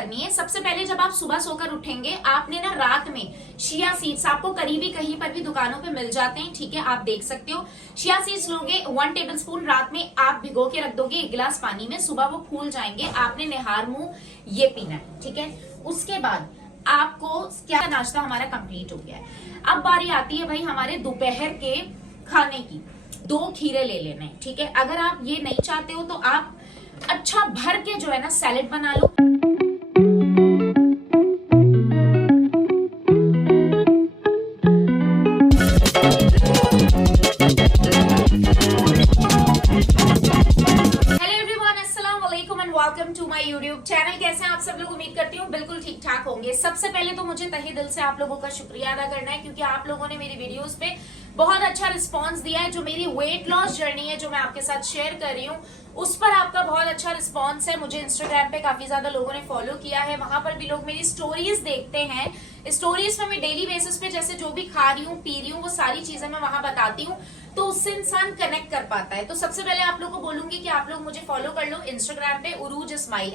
करनी है। सबसे पहले जब आप सुबह सोकर उठेंगे, आपने ना रात में चिया सीड्स, आपको करीबी कहीं पर भी दुकानों पे मिल जाते हैं, ठीक है, आप देख सकते हो। चिया सीड्स लोगे 1 टेबलस्पून, रात में आप भिगो के रख दोगे 1 गिलास पानी में, सुबह वो फूल जाएंगे, आपने निहार मुंह ये पीना है, ठीक है। उसके बाद आपको क्या, नाश्ता हमारा कंप्लीट हो गया है। अब बारी आती है भाई हमारे दोपहर के खाने की। 2 खीरे ले लेने, ठीक है। अगर आप ये नहीं चाहते हो तो आप अच्छा भर के जो है ना सैलेड बना लो। Welcome to my YouTube channel. कैसे हैं आप सब लोग? उम्मीद करती हूँ बिल्कुल ठीक ठाक होंगे। सबसे पहले तो मुझे तहे दिल से आप लोगों का शुक्रिया अदा करना है, क्योंकि आप लोगों ने मेरी वीडियोस पे बहुत अच्छा रिस्पांस दिया है। जो मेरी वेट लॉस जर्नी है जो मैं आपके साथ शेयर कर रही हूँ, उस पर आपका बहुत अच्छा रिस्पांस है। मुझे इंस्टाग्राम पे काफी ज्यादा लोगों ने फॉलो किया है, वहां पर भी लोग मेरी स्टोरीज देखते हैं। स्टोरीज में मैं डेली बेसिस पे जैसे जो भी खा रही हूँ पी रही हूँ वो सारी चीजें मैं वहां बताती हूँ, तो उससे इंसान कनेक्ट कर पाता है। तो सबसे पहले आप लोगों को बोलूंगी कि आप लोग मुझे फॉलो कर लो इंस्टाग्राम पे, उरूज स्माइल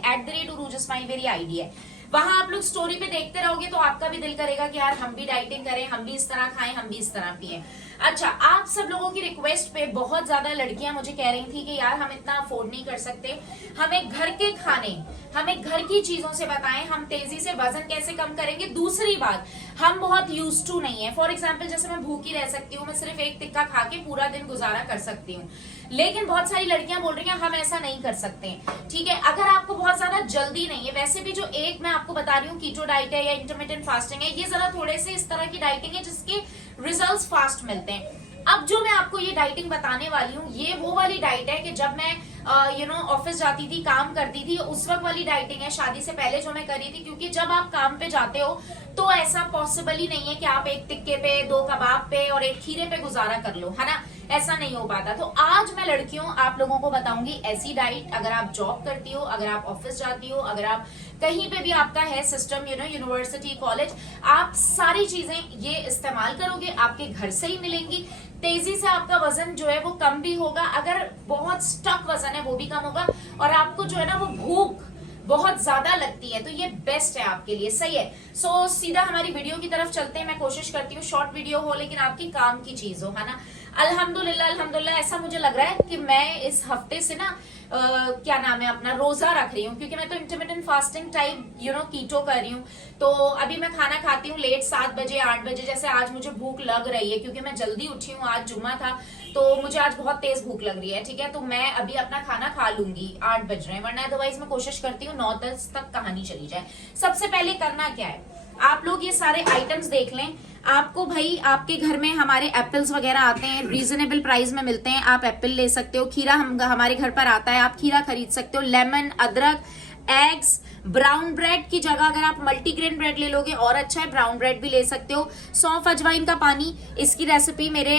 @उरूज स्माइल मेरी आईडी है। वहां आप लोग स्टोरी पे देखते रहोगे तो आपका भी दिल करेगा कि यार हम भी डाइटिंग करें, हम भी इस तरह खाएं, हम भी इस तरह पिए। अच्छा, आप सब लोगों की रिक्वेस्ट पे बहुत ज्यादा लड़कियां मुझे कह रही थी कि यार हम इतना अफोर्ड नहीं कर सकते, हमें घर के खाने, हमें घर की चीजों से बताएं, हम तेजी से वजन कैसे कम करेंगे। दूसरी बात, हम बहुत यूज टू नहीं है। फॉर एग्जाम्पल जैसे मैं भूखी रह सकती हूँ, मैं सिर्फ एक टिक्का खा के पूरा दिन गुजारा कर सकती हूँ, लेकिन बहुत सारी लड़कियां बोल रही हैं हम ऐसा नहीं कर सकते, ठीक है। अगर आपको बहुत ज्यादा जल्दी नहीं है, वैसे भी जो एक मैं आपको बता रही हूँ कीटो डाइट है या इंटरमिटेंट फास्टिंग है, ये जरा थोड़े से इस तरह की डाइटिंग है जिसके रिजल्ट्स फास्ट मिलते हैं। अब जो मैं आपको ये डाइटिंग बताने वाली हूँ, ये वो वाली डाइट है कि जब मैं ऑफिस जाती थी, काम करती थी, उस वक्त वाली डाइटिंग है, शादी से पहले जो मैं करी थी। क्योंकि जब आप काम पे जाते हो तो ऐसा पॉसिबल ही नहीं है कि आप एक टिक्के पे, 2 कबाब पे और 1 खीरे पे गुजारा कर लो, है ना, ऐसा नहीं हो पाता। तो आज मैं लड़कियों आप लोगों को बताऊंगी ऐसी डाइट, अगर आप जॉब करती हो, अगर आप ऑफिस जाती हो, अगर आप कहीं पे भी आपका है सिस्टम, यूनिवर्सिटी, कॉलेज, आप सारी चीजें ये इस्तेमाल करोगे, आपके घर से ही मिलेंगी। तेजी से आपका वजन जो है वो कम भी होगा, अगर बहुत स्टक वजन है वो भी कम होगा, और आपको जो है ना वो भूख बहुत ज्यादा लगती है तो ये बेस्ट है आपके लिए, सही है। सो सीधा हमारी वीडियो की तरफ चलते हैं। मैं कोशिश करती हूँ शॉर्ट वीडियो हो लेकिन आपकी काम की चीज हो, है ना। अल्हम्दुलिल्लाह ऐसा मुझे लग रहा है कि मैं इस हफ्ते से ना क्या नाम है अपना, रोजा रख रही हूँ, क्योंकि मैं तो इंटरमिटेंट फास्टिंग टाइप कीटो कर रही हूँ। तो अभी मैं खाना खाती हूँ लेट, 7 बजे 8 बजे। जैसे आज मुझे भूख लग रही है क्योंकि मैं जल्दी उठी हूँ, आज जुम्मा था, तो मुझे आज बहुत तेज भूख लग रही है, ठीक है। तो मैं अभी अपना खाना खा लूंगी, 8 बज रहे हैं, वरना अदरवाइज मैं कोशिश करती हूँ 9-10 तक कहानी चली जाए। सबसे पहले करना क्या है, आप लोग ये सारे आइटम्स देख लें। आपको भाई आपके घर में हमारे एप्पल्स वगैरह आते हैं, रीजनेबल प्राइस में मिलते हैं, आप एप्पल ले सकते हो। खीरा हमारे घर पर आता है, आप खीरा खरीद सकते हो। लेमन, अदरक, एग्स, ब्राउन ब्रेड की जगह अगर आप मल्टीग्रेन ब्रेड ले लोगे और अच्छा है, ब्राउन ब्रेड भी ले सकते हो। सौंफ अजवाइन का पानी, इसकी रेसिपी मेरे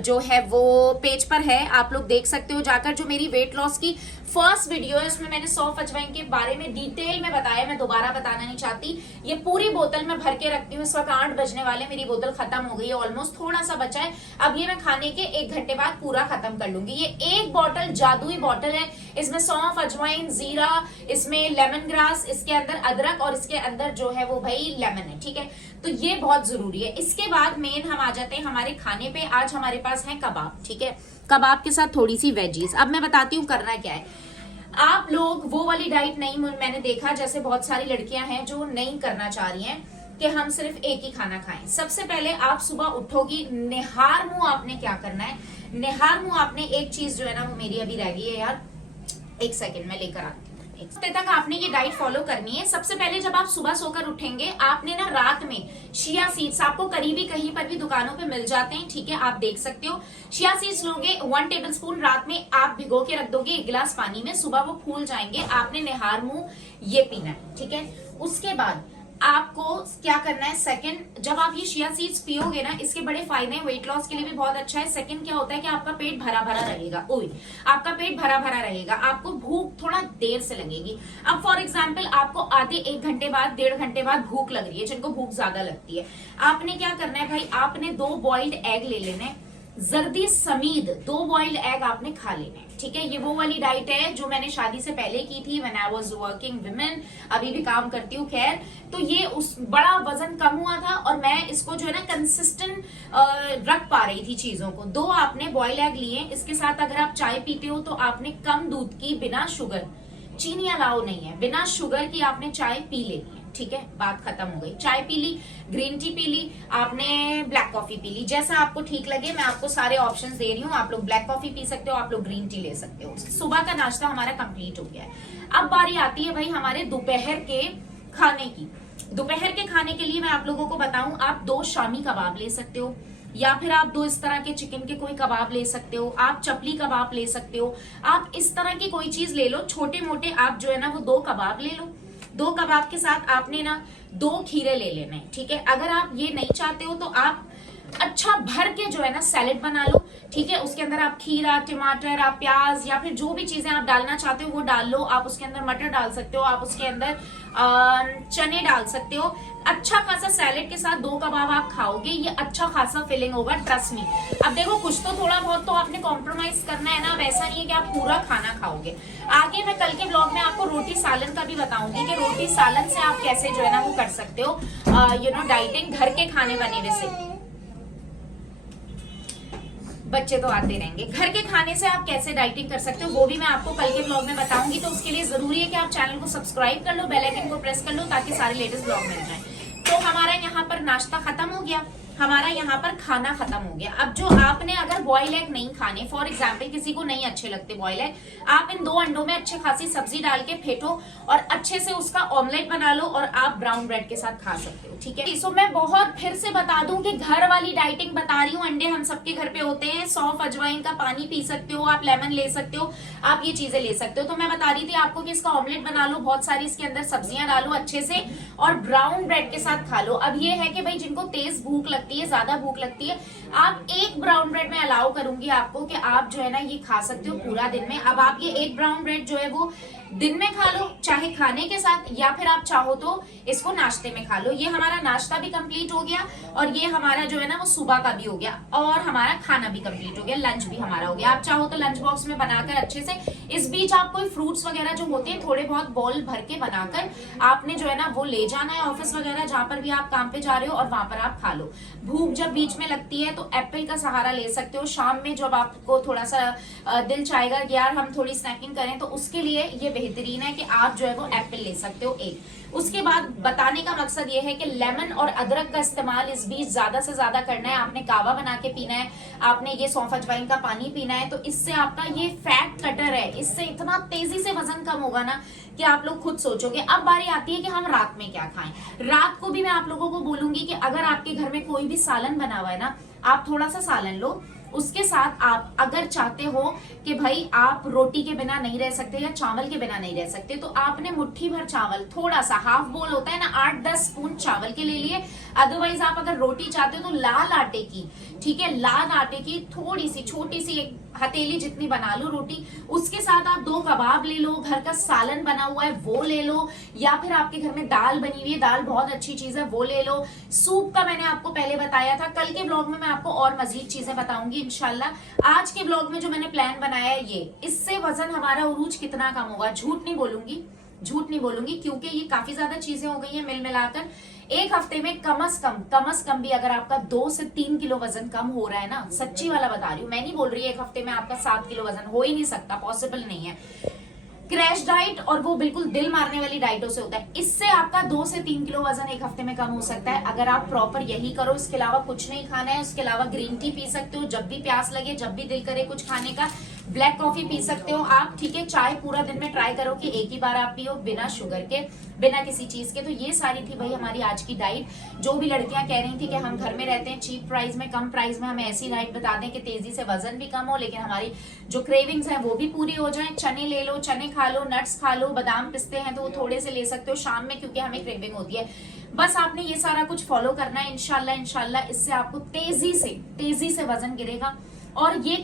जो है वो पेज पर है, आप लोग देख सकते हो जाकर। जो मेरी वेट लॉस की फर्स्ट वीडियो है उसमें मैंने सौंफ अजवाइन के बारे में डिटेल में बताया, मैं दोबारा बताना नहीं चाहती। ये पूरी बोतल मैं भर के रखती हूँ। इस वक्त 8 बजने वाले, मेरी बोतल खत्म हो गई है, ऑलमोस्ट थोड़ा सा बचा है। अब ये मैं खाने के 1 घंटे बाद पूरा खत्म कर लूंगी। ये एक बोतल जादुई बोतल है, इसमें सौंफ अजवाइन, जीरा, इसमें लेमन ग्रास, इसके अंदर अदरक और इसके अंदर जो है वो भाई लेमन है, ठीक है। तो ये बहुत जरूरी है। इसके बाद मेन हम आ जाते हैं हमारे खाने पे। आज हमारे पास है कबाब, ठीक है, कबाब के साथ थोड़ी सी वेजीज। अब मैं बताती हूँ करना क्या है। आप लोग वो वाली डाइट नहीं, मैंने देखा जैसे बहुत सारी लड़कियां हैं जो नहीं करना चाह रही हैं कि हम सिर्फ एक ही खाना खाएं। सबसे पहले आप सुबह उठोगी, निहार मुंह आपने क्या करना है, निहार मुंह आपने एक चीज जो है ना वो मेरी अभी रह गई है यार, 1 सेकेंड में लेकर आती हूँ। हफ्ते तक आपने ये डाइट फॉलो करनी है। सबसे पहले जब आप सुबह सोकर उठेंगे, आपने ना रात में चिया सीड्स, आपको करीबी कहीं पर भी दुकानों पे मिल जाते हैं, ठीक है, आप देख सकते हो। चिया सीड्स लोगे 1 टेबलस्पून, रात में आप भिगो के रख दोगे 1 गिलास पानी में, सुबह वो फूल जाएंगे, आपने निहार मुंह ये पीना है, ठीक है। उसके बाद आपको क्या करना है, सेकंड, जब आप ये चिया सीड्स पियोगे ना, इसके बड़े फायदे हैं, वेट लॉस के लिए भी बहुत अच्छा है। सेकंड क्या होता है कि आपका पेट भरा भरा रहेगा, आपका पेट भरा भरा रहेगा, आपको भूख थोड़ा देर से लगेगी। अब फॉर एग्जाम्पल आपको आधे 1 घंटे बाद, 1.5 घंटे बाद भूख लग रही है, जिनको भूख ज्यादा लगती है, आपने क्या करना है भाई, आपने 2 बॉइल्ड एग ले लेने, जर्दी समीद 2 बॉइल्ड एग आपने खा लेने, ठीक है। ये वो वाली डाइट है जो मैंने शादी से पहले की थी, when I was working women, अभी भी काम करती हूँ। खैर, तो ये उस बड़ा वजन कम हुआ था और मैं इसको जो है ना कंसिस्टेंट रख पा रही थी चीजों को। 2 आपने बॉयल एग लिए, इसके साथ अगर आप चाय पीते हो तो आपने कम दूध की, बिना शुगर, चीनी अलाउ नहीं है, बिना शुगर की आपने चाय पी लेनी है, ठीक है। बात खत्म हो गई। चाय पी ली, ग्रीन टी पी ली, आपने ब्लैक कॉफी पी ली, जैसा आपको ठीक लगे। मैं आपको सारे ऑप्शंस दे रही हूँ, आप लोग ब्लैक कॉफी पी सकते हो, आप लोग ग्रीन टी ले सकते हो। सुबह का नाश्ता हमारा कंप्लीट हो गया है। अब बारी आती है भाई हमारे दोपहर के खाने की। दोपहर के खाने के लिए मैं आप लोगों को बताऊं, आप 2 शामी कबाब ले सकते हो, या फिर आप 2 इस तरह के चिकन के कोई कबाब ले सकते हो, आप चपली कबाब ले सकते हो, आप इस तरह की कोई चीज ले लो, छोटे मोटे आप जो है ना वो 2 कबाब ले लो। 2 कबाब के साथ आपने ना 2 खीरे ले लेने, ठीक है। अगर आप ये नहीं चाहते हो तो आप अच्छा भर के जो है ना सैलेड बना लो, ठीक है। उसके अंदर आप खीरा, टमाटर, आप प्याज या फिर जो भी चीजें आप डालना चाहते हो वो डाल लो। आप उसके अंदर मटर डाल सकते हो, आप उसके अंदर चने डाल सकते हो। अच्छा खासा सैलेड के साथ 2 कबाब आप खाओगे, ये अच्छा खासा फिलिंग होगा, ट्रस्ट मी। अब देखो, कुछ तो थोड़ा बहुत तो आपने कॉम्प्रोमाइज करना है ना, वैसा नहीं है कि आप पूरा खाना खाओगे। आगे मैं कल के ब्लॉग में आपको रोटी सालन का भी बताऊंगी कि रोटी सालन से आप कैसे जो है ना वो कर सकते हो डाइटिंग, घर के खाने बने हुए से। बच्चे तो आते रहेंगे। घर के खाने से आप कैसे डाइटिंग कर सकते हो वो भी मैं आपको कल के ब्लॉग में बताऊंगी। तो उसके लिए जरूरी है कि आप चैनल को सब्सक्राइब कर लो, बेल आइकन को प्रेस कर लो, ताकि सारे लेटेस्ट ब्लॉग मिल जाए। तो हमारा यहाँ पर नाश्ता खत्म हो गया, हमारा यहाँ पर खाना खत्म हो गया। अब जो आपने अगर बॉयल एग नहीं खाने, फॉर एग्जाम्पल किसी को नहीं अच्छे लगते बॉयल एग, आप इन 2 अंडों में अच्छी खासी सब्जी डाल के फेंटो और अच्छे से उसका ऑमलेट बना लो और आप ब्राउन ब्रेड के साथ खा सकते हो, ठीक है। सो मैं बहुत फिर से बता दूं कि घर वाली डाइटिंग बता रही हूँ। अंडे हम सबके घर पे होते हैं, सौंफ अजवाइन का पानी पी सकते हो, आप लेमन ले सकते हो, आप ये चीजें ले सकते हो। तो मैं बता रही थी आपको कि इसका ऑमलेट बना लो, बहुत सारी इसके अंदर सब्जियां डालो अच्छे से और ब्राउन ब्रेड के साथ खा लो। अब ये है कि भाई जिनको तेज भूख लगती है, ज्यादा भूख लगती है, आप 1 ब्राउन ब्रेड में अलाउ करूंगी आपको कि आप जो है ना ये खा सकते हो पूरा दिन में। अब आप ये 1 ब्राउन ब्रेड जो है वो दिन में खा लो, चाहे खाने के साथ, या फिर आप चाहो तो इसको नाश्ते में खा लो। ये हमारा नाश्ता भी कंप्लीट हो गया और ये हमारा जो है ना वो सुबह का भी हो गया और हमारा खाना भी कंप्लीट हो गया, लंच भी हमारा हो गया। आप चाहो तो लंच बॉक्स में बनाकर अच्छे से, इस बीच आप कोई फ्रूट्स वगैरह जो होते हैं थोड़े बहुत बॉल भर के बनाकर आपने जो है ना वो ले जाना है ऑफिस वगैरह, जहां पर भी आप काम पे जा रहे हो, और वहां पर आप खा लो। भूख जब बीच में लगती है तो एप्पल का सहारा ले सकते हो। शाम में जब आपको थोड़ा सा दिल चाहेगा कि यार हम थोड़ी स्नैकिंग करें, तो उसके लिए ये बेहतरीन है कि आप जो है वो एप्पल ले सकते हो 1। उसके बाद बताने का मकसद ये है कि लेमन और अदरक का इस्तेमाल इस बीच ज्यादा से ज्यादा करना है। आपने कावा बना के पीना है, आपने ये सौंफ अजवाइन का पानी पीना है। तो इससे आपका ये फैट कटर है, इससे इतना तेजी से वजन कम होगा ना कि आप लोग खुद सोचोगे। अब बारी आती है कि हम रात में क्या खाएं। रात को भी मैं आप लोगों को बोलूंगी कि अगर आपके घर में कोई भी सालन बना हुआ है ना, आप थोड़ा सा सालन लो, उसके साथ आप अगर चाहते हो कि भाई आप रोटी के बिना नहीं रह सकते या चावल के बिना नहीं रह सकते, तो आपने मुट्ठी भर चावल, थोड़ा सा हाफ बोल होता है ना, 8-10 स्पून चावल के ले लिए। अदरवाइज आप अगर रोटी चाहते हो तो लाल आटे की, ठीक है, लाल आटे की थोड़ी सी छोटी सी एक हथेली जितनी बना लो रोटी। उसके साथ आप 2 कबाब ले लो, घर का सालन बना हुआ है वो ले लो, या फिर आपके घर में दाल बनी हुई है, दाल बहुत अच्छी चीज है, वो ले लो। सूप का मैंने आपको पहले बताया था, कल के ब्लॉग में मैं आपको और मजीद चीजें बताऊंगी इंशाल्लाह। आज के ब्लॉग में जो मैंने प्लान बनाया है ये, इससे वजन हमारा उरूज कितना कम होगा, झूठ नहीं बोलूंगी क्योंकि ये काफी ज्यादा चीजें हो गई हैं मिल मिलाकर। 1 हफ्ते में कम अज कम भी अगर आपका 2 से 3 किलो वजन कम हो रहा है ना, सच्ची वाला बता रही हूँ, मैं नहीं बोल रही 1 हफ्ते में आपका 7 किलो वजन हो ही नहीं सकता, पॉसिबल नहीं है। क्रैश डाइट और वो बिल्कुल दिल मारने वाली डाइटों से होता है, इससे आपका 2 से 3 किलो वजन 1 हफ्ते में कम हो सकता है अगर आप प्रॉपर यही करो। इसके अलावा कुछ नहीं खाना है, उसके अलावा ग्रीन टी पी सकते हो जब भी प्यास लगे, जब भी दिल करे कुछ खाने का। ब्लैक कॉफी पी सकते हो आप, ठीक है। चाय पूरा दिन में ट्राई करो कि एक ही बार आप पियो, बिना शुगर के, बिना किसी चीज के। तो ये सारी थी भाई हमारी आज की डाइट। जो भी लड़कियां कह रही थी कि हम घर में रहते हैं चीप प्राइस में, कम प्राइस में, हमें ऐसी डाइट बता दें कि तेजी से वजन भी कम हो लेकिन हमारी जो क्रेविंग्स हैं वो भी पूरी हो जाए। चने ले लो, चने खा लो, नट्स खा लो, बादाम पिस्ते हैं तो वो थोड़े से ले सकते हो शाम में, क्योंकि हमें क्रेविंग होती है। बस आपने ये सारा कुछ फॉलो करना है इंशाल्लाह। इससे आपको तेजी से वजन गिरेगा। और ये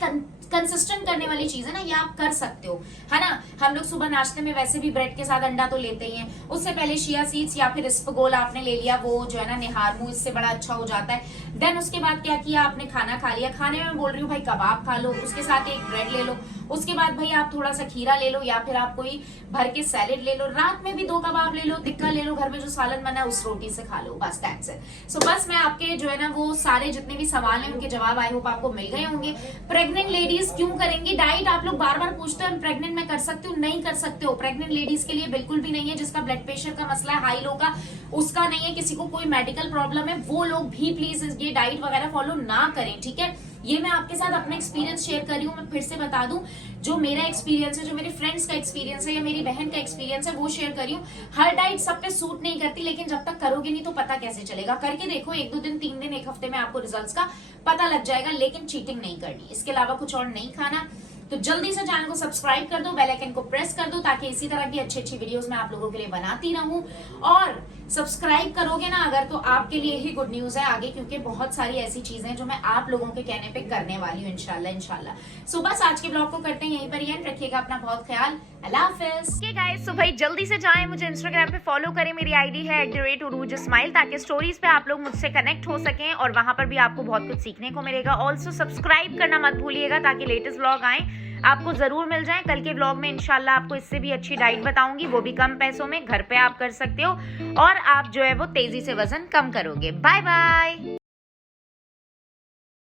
कंसिस्टेंट करने वाली चीज है ना, ये आप कर सकते हो, है ना। हम लोग सुबह नाश्ते में वैसे भी ब्रेड के साथ अंडा तो लेते ही हैं, उससे पहले चिया सीड्स या फिर इस्पगोल आपने ले लिया, वो जो है ना निहार मुंह, इससे बड़ा अच्छा हो जाता है। देन उसके बाद क्या किया आपने, खाना खा लिया। खाने में बोल रही हूँ भाई कबाब खा लो, उसके साथ एक ब्रेड ले लो, उसके बाद भाई आप थोड़ा सा खीरा ले लो या फिर आप कोई भर के सैलेड ले लो, रात में भी 2 कबाब ले लो, टिक्का ले लो, घर में जो सालन बना है उस रोटी से खा लो, बस दैट्स इट। सो बस मैं आपके जो है ना वो सारे जितने भी सवाल हैं उनके जवाब आई होप आपको मिल गए होंगे। प्रेग्नेंट लेडीज क्यों करेंगी डाइट, आप लोग बार बार पूछते हो प्रेग्नेंट में कर सकते हो, नहीं कर सकते हो। प्रेग्नेंट लेडीज के लिए बिल्कुल भी नहीं है। जिसका ब्लड प्रेशर का मसला है हाई लो का, उसका नहीं है, किसी को कोई मेडिकल प्रॉब्लम है, वो लोग भी प्लीज ये डाइट वगैरह फॉलो ना करें, ठीक है। ये मैं आपके साथ अपना एक्सपीरियंस शेयर कर रही हूँ। मैं फिर से बता दूं, जो मेरा एक्सपीरियंस है, जो मेरे फ्रेंड्स का एक्सपीरियंस है या मेरी बहन का एक्सपीरियंस है वो शेयर कर रही हूँ। हर डाइट सब पे सूट नहीं करती, लेकिन जब तक करोगे नहीं तो पता कैसे चलेगा। करके देखो, 1-2 दिन, 3 दिन, 1 हफ्ते में आपको रिजल्ट्स का पता लग जाएगा, लेकिन चीटिंग नहीं करनी, इसके अलावा कुछ और नहीं खाना। तो जल्दी से चैनल को सब्सक्राइब कर दो, बेल आइकन को प्रेस कर दो, ताकि इसी तरह की अच्छी अच्छी वीडियोस मैं आप लोगों के लिए बनाती रहूं। और सब्सक्राइब करोगे ना अगर, तो आपके लिए ही गुड न्यूज है आगे, क्योंकि बहुत सारी ऐसी चीजें जो मैं आप लोगों के कहने पे करने वाली हूँ इंशाल्लाह। सो बस आज के ब्लॉग को करते हैं यहीं पर ही एंड, रखिएगा अपना बहुत ख्याल। अल्लाह हाफिज। ओके गाइस, सो भाई जल्दी से जाएं, मुझे इंस्टाग्राम पे फॉलो करें, मेरी आईडी है @uruj_smile, ताकि स्टोरीज पे आप लोग मुझसे कनेक्ट हो सकें और वहां पर भी आपको बहुत कुछ सीखने को मिलेगा। ऑल्सो सब्सक्राइब करना मत भूलिएगा, ताकि लेटेस्ट ब्लॉग आए आपको जरूर मिल जाए। कल के ब्लॉग में इंशाल्लाह आपको इससे भी अच्छी डाइट बताऊंगी, वो भी कम पैसों में, घर पे आप कर सकते हो और आप जो है वो तेजी से वजन कम करोगे। Bye bye.